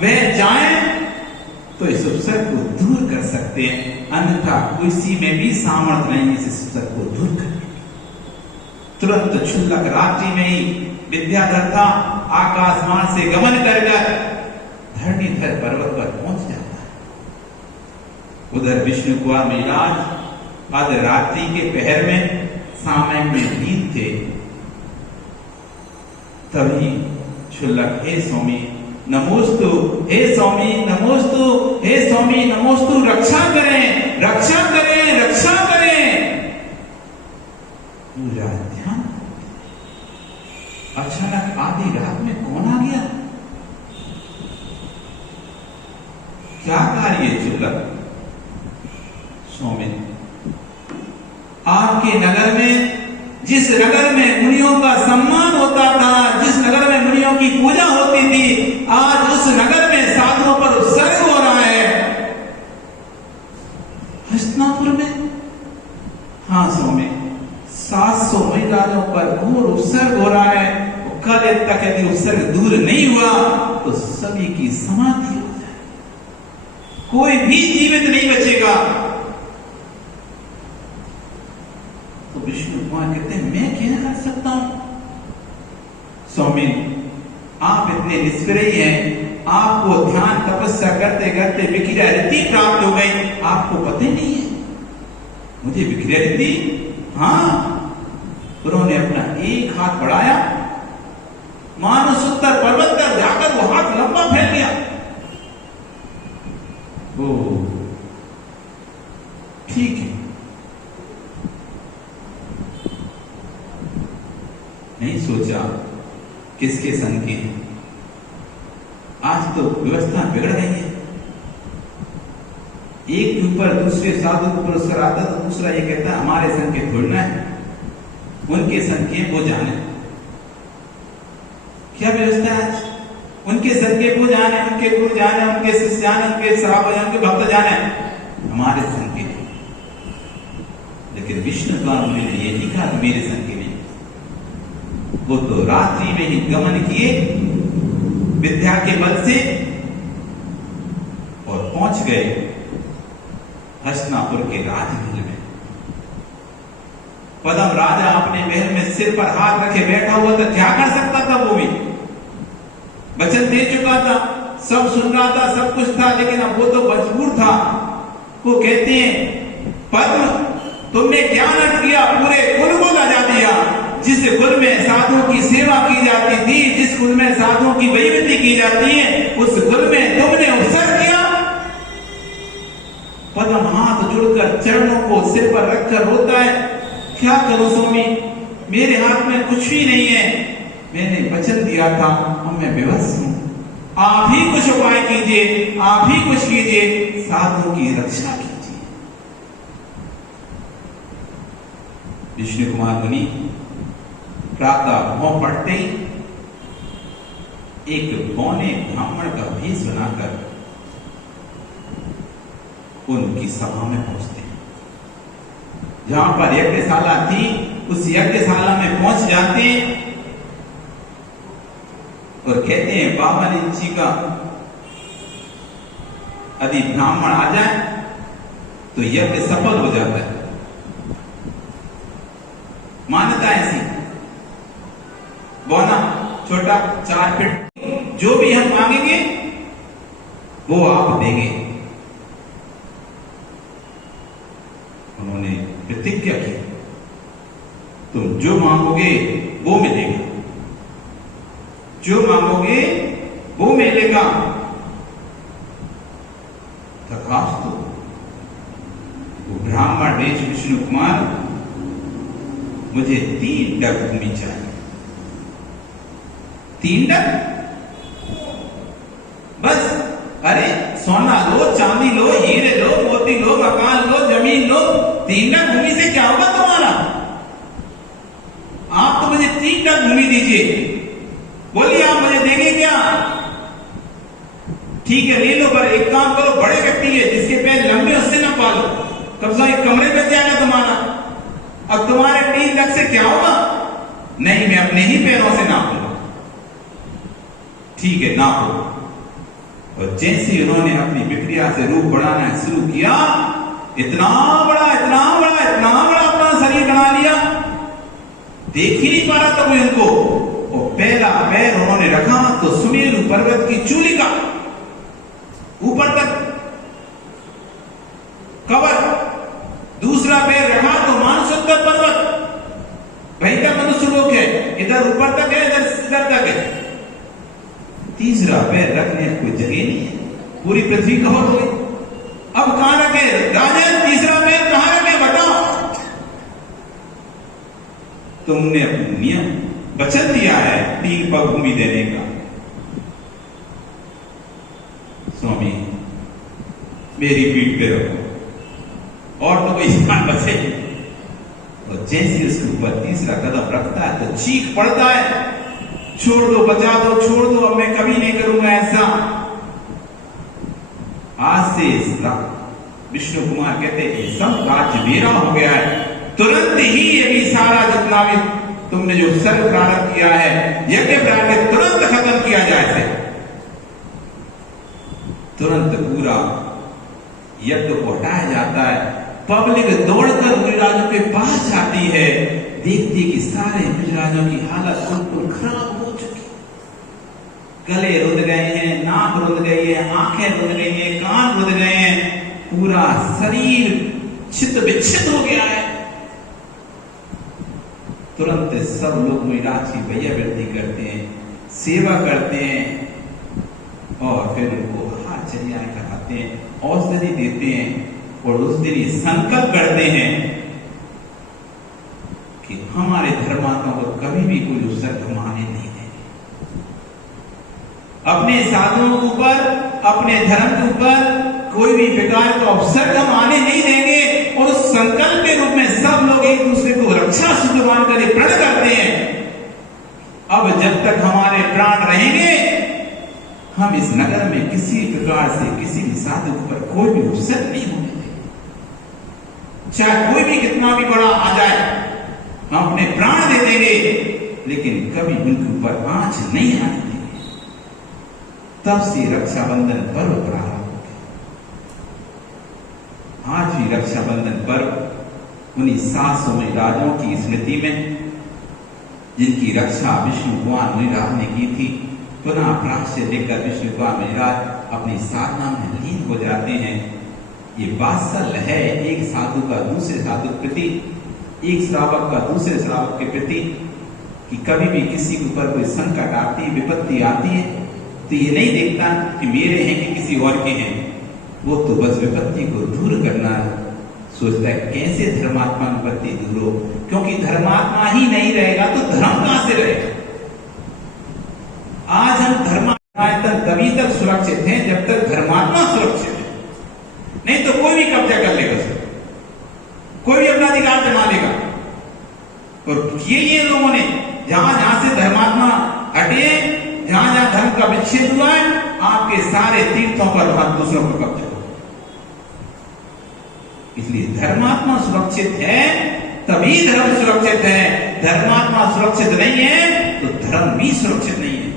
वे जाएं तो इस उपसर्ग को दूर कर सकते हैं, अन्यथा किसी में भी सामर्थ्य नहीं इस उपसर्ग को दूर करने की। तुरंत क्षुल्लक रात्रि में ही विद्याधर था, आकाशमान से गमन कर धरणीधर पर्वत पर पहुंच जाता है। उधर विष्णु कुमार महिराज आध रात्रि के पहर में सामयिक में नींद थे। तभी क्षुल्लक, हे स्वामी नमोस्तु, हे स्वामी नमोस्तु, हे स्वामी नमोस्तु, रक्षा करें, रक्षा करें, रक्षा करें। पूरा ध्यान। अचानक आधी रात में कौन आ गया? क्या कार्य क्षुल्लक? स्वामी, आपके नगर में, जिस नगर में मुनियों का सम्मान होता था, जिस नगर में मुनियों की पूजा होती थी, आज उस नगर में साधुओं पर उपसर्ग हो रहा है। हस्तिनापुर में? हाँ स्वामी, 700 महिलाओं पर घोर उपसर्ग हो रहा है। कल तक यदि उपसर्ग दूर नहीं हुआ तो सभी की समाधि हो जाए, कोई भी जीवित नहीं बचेगा। तो विष्णु कुमार कहते हैं, मैं क्या कर सकता हूं? स्वामी, आप इतने निष्क्रिय हैं, आपको ध्यान तपस्या करते करते विक्रिया रिद्धि प्राप्त हो गई, आपको पता ही नहीं है। मुझे विक्रिया रिद्धि? हाँ। उन्होंने अपना एक हाथ बढ़ाया, मानसोत्तर पर्वत पर जाकर वो हाथ लंबा फैल गया। ओ ठीक है, नहीं सोचा किसके संग की। आज तो व्यवस्था बिगड़ गई है, एक के ऊपर दूसरे साधु को पुरस्कार आता तो दूसरा ये कहता है हमारे संग के थोड़ना है, उनके संग के वो जाने। क्या व्यवस्था है आज? उनके संग के वो जाने, उनके गुरु जाने, उनके शिष्य जाने, उनके श्रावक जाने, उनके भक्त जाने, हमारे संग के। लेकिन विष्णु द्वारा उन्होंने ये नहीं कहा मेरे संग के नहीं। वो तो रात्रि में ही गमन किए विद्या के बल से और पहुंच गए हस्तिनापुर के राजमहल में। पद्म राजा अपने महल में सिर पर हाथ रखे बैठा हुआ था, क्या कर सकता था? वो भी वचन दे चुका था, सब सुन रहा था, सब कुछ था, लेकिन अब वो तो मजबूर था। वो कहते हैं, पद्म तुमने क्या नट किया? पूरे कुल को लजा दिया। जिस कुल में साधुओं की सेवा की जाती थी, जिस कुल में साधुओं की वैविधि की जाती है, उस कुल में तुमने उत्सर्ग किया। पद्म हाथ जुड़कर चरणों को सिर पर रखकर रोता है, क्या करूं स्वामी, मेरे हाथ में कुछ भी नहीं है, मैंने वचन दिया था, अब मैं विवश हूं, आप ही कुछ उपाय कीजिए, आप ही कुछ कीजिए, साधुओं की रक्षा कीजिए। विष्णु कुमार मुनि प्रातः भौं पड़ते ही एक बौने ब्राह्मण का भेष बनाकर उनकी सभा में पहुंचते हैं। जहां पर यज्ञशाला थी, उस यज्ञशाला में पहुंच जाते हैं और कहते हैं 52 इंची का यदि ब्राह्मण आ जाए तो यज्ञ सफल हो जाता है। मान्यता ऐसी, बौना छोटा 4 फीट, जो भी हम मांगेंगे वो आप देंगे। उन्होंने प्रतिज्ञा की, तुम जो मांगोगे वो मिलेगा, जो मांगोगे वो मिलेगा। तथास्तु। वो ब्राह्मण देश विष्णु कुमार, मुझे 3 डग भूमि चाहिए। 3 डग बस? अरे सोना लो, चांदी लो, हीरे लो, मोती लो, मकान लो, जमीन लो, 3 डग भूमि से क्या होगा तुम्हारा? आप तो मुझे 3 डग भूमि दीजिए। बोलिए आप मुझे देंगे क्या? ठीक है ले लो, पर एक काम करो, बड़े व्यक्ति है जिसके पैर लंबे उससे ना पालो, कब से एक कमरे में जाएगा तुम्हारा। अब तुम्हारे 3 डग से क्या होगा? नहीं, मैं अपने ही पैरों से नापूंगा। ठीक है नापो। और जैसे उन्होंने अपनी विक्रिया से रूप बढ़ाना शुरू किया, इतना बड़ा इतना बड़ा इतना बड़ा अपना शरीर बना लिया, देख ही नहीं पा रहा था कोई उनको। और पहला पैर उन्होंने रखा तो सुमेरु पर्वत की चूली का ऊपर तक कवर, दूसरा पैर रखा तो मानसोत्तर पर्वत, वहीं तक मनुष्य लोक है, इधर ऊपर तक है, इधर तक है। तीसरा पैर रखने कोई जगह नहीं है, पूरी पृथ्वी कवर हो गई। अब कहां रखे राजन? तीसरा पैर कहां रखे बताओ? तुमने अपने नियम वचन दिया है 3 पग भूमि देने का, स्वामी मेरी पीठ पे रखो और तो कोई स्थान बचे। और जैसे उसके ऊपर तीसरा कदम रखता है तो चीख पड़ता है, छोड़ दो, बचा दो, छोड़ दो, अब मैं कभी नहीं करूंगा ऐसा। आज से विष्णु कुमार कहते हैं सब राज्य मेरा हो गया है। तुरंत ही अभी सारा जितना भी तुमने जो सर्व प्रारंभ किया है, यज्ञ प्रारंभ तुरंत खत्म किया जाए। तुरंत पूरा यज्ञ को हटाया जाता है। पब्लिक दौड़कर मुनिराजों के पास जाती है, देखती कि सारे मुनिराजों की हालत बिल्कुल खराब हो चुकी, गले रुंध गए हैं, नाक रुंध गई है, आंखें रुंध गई हैं, कान रुंध गए हैं, पूरा शरीर छित विच्छित हो गया है। तुरंत सब लोग मुनिराज की भैया वृद्धि करते हैं, सेवा करते हैं और फिर उनको हाचर्याएं कराते हैं, औषधि देते हैं और उस दिन ये संकल्प करते हैं कि हमारे धर्मात्मा को कभी भी कोई उपसर्ग माने नहीं देंगे। अपने साधुओं के ऊपर, अपने धर्म के ऊपर कोई भी प्रकार का उपसर्ग हम आने नहीं देंगे। और उस संकल्प के रूप में सब लोग एक दूसरे को रक्षा सूत्र मानकर प्रण करते हैं, अब जब तक हमारे प्राण रहेंगे हम इस नगर में किसी प्रकार से किसी भी साधु पर कोई भी उपसर्ग नहीं होने देंगे। चाहे कोई भी कितना भी बड़ा आ जाए, हम अपने प्राण दे देंगे, लेकिन कभी उनके ऊपर आंच नहीं आने देंगे। तब से रक्षाबंधन पर्व प्रारंभ हो गया। श्री रक्षाबंधन पर्व उन्हीं 700 राजाओं की स्मृति में, जिनकी रक्षा विष्णु भगवान मुनिराज ने की थी, पुनः प्राश्य लेकर विष्णु भगवान मुनिराज अपनी साधना में लीन हो जाते हैं। ये वात्सल्य है एक साधु का दूसरे साधु के प्रति, एक श्रावक का दूसरे श्रावक के प्रति, कि कभी भी किसी के ऊपर कोई संकट आती, विपत्ति आती है तो ये नहीं देखता कि मेरे हैं कि किसी और के हैं, वो तो बस विपत्ति को दूर करना सोचता है, कैसे धर्मात्मा विपत्ति दूर हो, क्योंकि धर्मात्मा ही नहीं रहेगा तो धर्म कहां से रहेगा। आज हम धर्मात्मा तभी तक सुरक्षित हैं जब तक धर्मात्मा सुरक्षित है, नहीं तो कोई भी कब्जा कर लेगा, कोई भी अपना अधिकार जमा लेगा। और ये लोगों ने जहां जहां से धर्मात्मा हटे, जहां जहां धर्म का विच्छेद हुआ है, आपके सारे तीर्थों पर वहां दूसरों का कब्जा हो। इसलिए धर्मात्मा सुरक्षित है तभी धर्म सुरक्षित है, धर्मात्मा सुरक्षित नहीं है तो धर्म भी सुरक्षित नहीं है।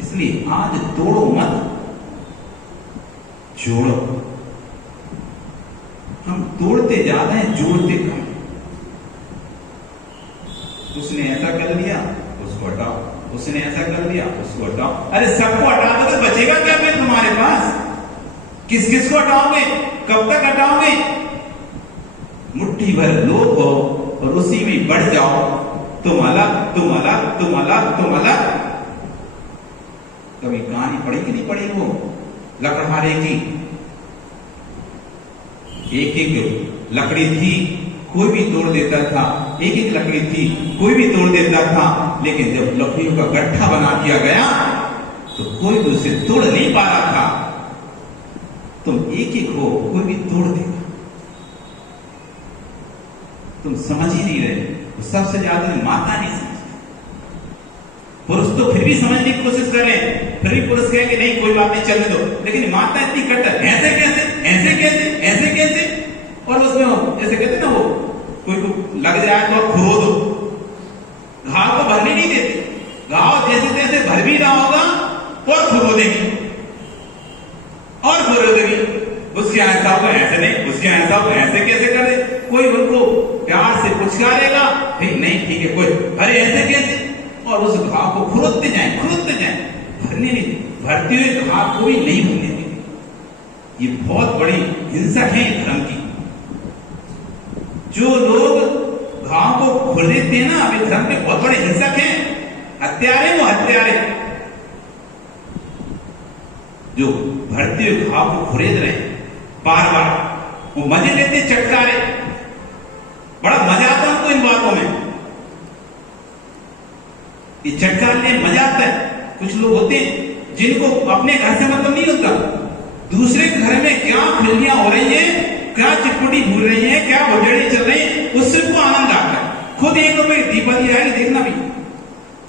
इसलिए आज तोड़ो मत, जोड़ो। हम तोड़ते ज्यादा हैं, जोड़ते कम। उसने ऐसा कर लिया, उसको हटाओ, उसने ऐसा कर दिया, उसको हटाओ। अरे सबको हटा दो तो बचेगा क्या फिर तुम्हारे पास? किस किस को हटाओगे, कब तक हटाओगे? मुट्ठी भर लोग हो और उसी में बढ़ जाओ, तुम अलग, तुम अलग, तुम अलग, तुम अलग। कभी कहानी पड़ी कि नहीं पड़ी वो लकड़हारे की? एक एक लकड़ी थी, कोई भी तोड़ देता था, एक एक लकड़ी थी, कोई भी तोड़ देता था, लेकिन जब लकड़ियों का गट्ठा बना दिया गया तो कोई भी उसे तोड़ नहीं पा रहा था। तुम एक एक हो, कोई भी तोड़ देगा। तुम समझ ही नहीं रहे, तो सबसे ज्यादा माता नहीं समझती। पुरुष तो फिर भी समझने की कोशिश कर रहे हैं, फिर भी पुरुष कहेंगे नहीं कोई बात नहीं चलने दो, लेकिन माता इतनी कट्टर, ऐसे कैसे, ऐसे कैसे, ऐसे कैसे। और उसमें जैसे कहते ना, वो कोई को लग जाए तो खुरो दो, घाव को भरने नहीं देती। घाव जैसे जैसे भर भी रहा होगा और खुरो देगी और खुरो देगी। उसके ऐसा होगा ऐसे नहीं, उसके ऐसा होगा ऐसे कैसे करे। कोई उनको प्यार से पुचकारेगा, नहीं ठीक है कोई, अरे ऐसे कैसे, और उस घाव को खुरदते जाए, खुरदते जाए, भरने नहीं, भरते हुए घाव को भी नहीं भरने देते। ये बहुत बड़ी हिंसक है धर्म की। जो लोग घाव को खोल देते हैं ना, वे धर्म के बहुत बड़े हिंसक हैं, हत्यारे। वो हत्यारे जो भरते हुए घाव को खुरेद रहे बार बार, वो मजे लेते चटकारे, बड़ा मजा आता है उनको इन बातों में। ये चटकारने मजा आता है। कुछ लोग होते हैं जिनको अपने घर से मतलब नहीं होता, दूसरे घर में क्या खुलियां हो रही हैं, क्या चिटपुटी भूल रही है, क्या भोजड़ी चल रही है, उससे उनको आनंद आता है। खुद 1 रुपए दीपावली आएगी देखना भी,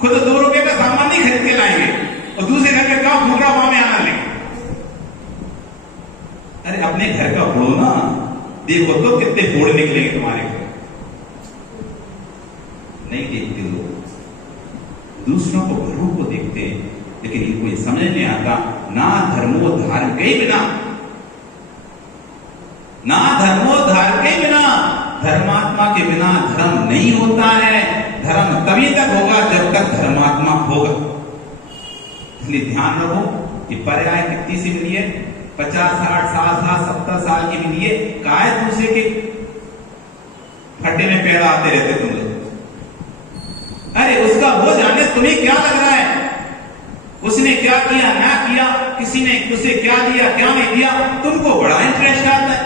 खुद 2 रुपए का सामान नहीं खरीद के लाएंगे और दूसरे घर में क्या भूल रहा वहां में आनंद लेंगे। अरे अपने घर का फोड़ो ना, देखो तो कितने फोड़ निकलेंगे तुम्हारे घर। नहीं देखते लोग, दूसरों को घरों को देखते हैं, लेकिन इनको ये समझ नहीं आता, ना धर्मो धार्म के बिना, ना धर्मो धार्म के बिना, धर्मात्मा के बिना धर्म नहीं होता है। धर्म तभी तक होगा जब तक धर्मात्मा होगा। इसलिए ध्यान रखो, ये पर्याय कितनी सी मिली है, 50, 60, 60, 70 साल की मिली है। काय दूसरे के फट्टे में पैदा आते रहते तुम लोग। अरे उसका वो जाने, तुम्हें क्या लग रहा है, उसने क्या किया ना किया, किसी ने उसे क्या दिया क्या नहीं दिया, तुमको बड़ा इंटरेस्ट आता है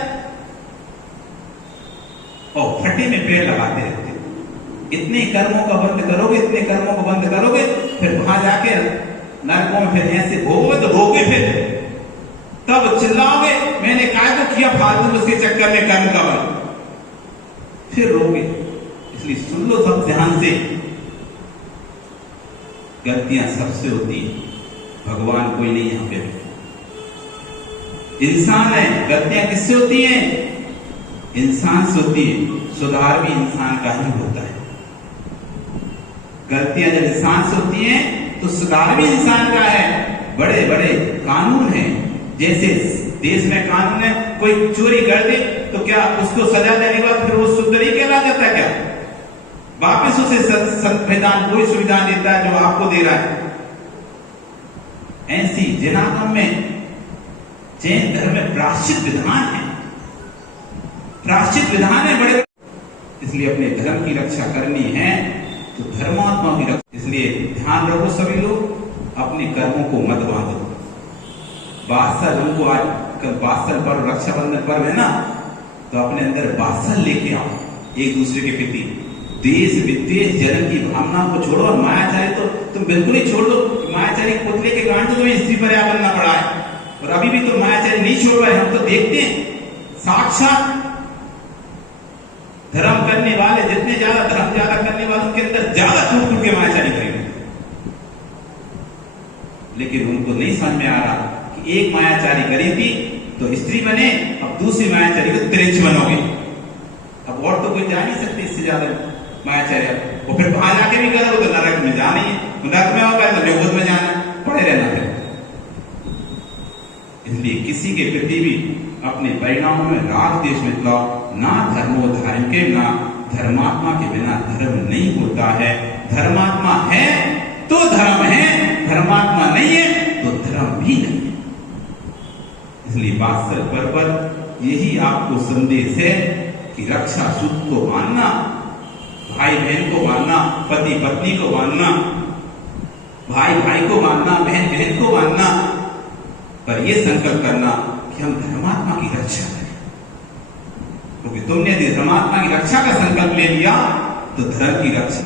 और फटे में पेड़ लगाते रहते। इतने कर्मों का बंद करोगे, इतने कर्मों को बंद करोगे, फिर वहां जाके नरकों में फिर ऐसे भोगोगे तो रोगे, फिर तब चिल्लाओगे मैंने काय तो किया फालतू, उसके चक्कर में कर्म का बल, फिर रोगे। इसलिए सुन लो सब ध्यान से, गलतियां सबसे होती है, भगवान कोई नहीं यहां पे, इंसान है। गलतियां किससे होती हैं? इंसान से होती है। सुधार भी इंसान का ही होता है। गलतियां जब इंसान से होती हैं तो सुधार भी इंसान का है। बड़े बड़े कानून हैं, जैसे देश में कानून है, कोई चोरी कर दे तो क्या उसको सजा देने के बाद फिर वो शुद्ध नहीं कहला जाता क्या? वापिस उसे संविधान कोई सुविधा देता है जो आपको दे रहा है। ऐसी जैनागम में, जैन धर्म में प्रायश्चित विधान है, प्रायश्चित विधान है बड़े। इसलिए अपने धर्म की रक्षा करनी है तो धर्मात्मा की रक्षा। इसलिए ध्यान रखो सभी लोग, अपने कर्मों को मत बांधो। वात्सल, हमको आज कल वात्सल पर्व, रक्षाबंधन पर्व है ना, तो अपने अंदर वात्सल लेके आओ एक दूसरे के प्रति। देश विदेश जन्म की भावना को छोड़ो और मायाचारी तो तुम बिल्कुल ही छोड़ दो। मायाचारी पुतले के कारण तो तुम्हें स्त्री पर्याय बनना पड़ा है, और अभी भी तो मायाचारी नहीं छोड़ पाए। हम तो देखते हैं साक्षात धर्म करने वाले, जितने ज्यादा धर्म ज्यादा करने वालों के अंदर ज्यादा टूट टूट के मायाचारी करेंगे, लेकिन उनको नहीं समझ में आ रहा कि एक मायाचारी करी थी तो स्त्री बने, अब दूसरी मायाचारी को तिरछ बनोगे। अब और तो कोई जा नहीं सकते इससे ज्यादा मायाचार्य। और फिर वहां जाके भी करो तो नरक में जाना ही है, नरक में होगा तो जगत में जाना, पड़े रहना है। इसलिए किसी के प्रति भी अपने परिणामों में राग द्वेष मत लाओ। ना धर्मोधार्य के, ना धर्मात्मा के बिना धर्म नहीं होता है। धर्मात्मा है तो धर्म है, धर्मात्मा नहीं है तो धर्म भी नहीं है। इसलिए वात्सल पर्व पर यही आपको संदेश है कि रक्षा सूत्र को मानना, भाई बहन को मानना, पति पत्नी को मानना, भाई भाई को मानना, बहन बहन को मानना, पर यह संकल्प करना कि हम धर्मात्मा की रक्षा करें। क्योंकि तुमने यदि धर्मात्मा की रक्षा का संकल्प ले लिया तो धर्म की रक्षा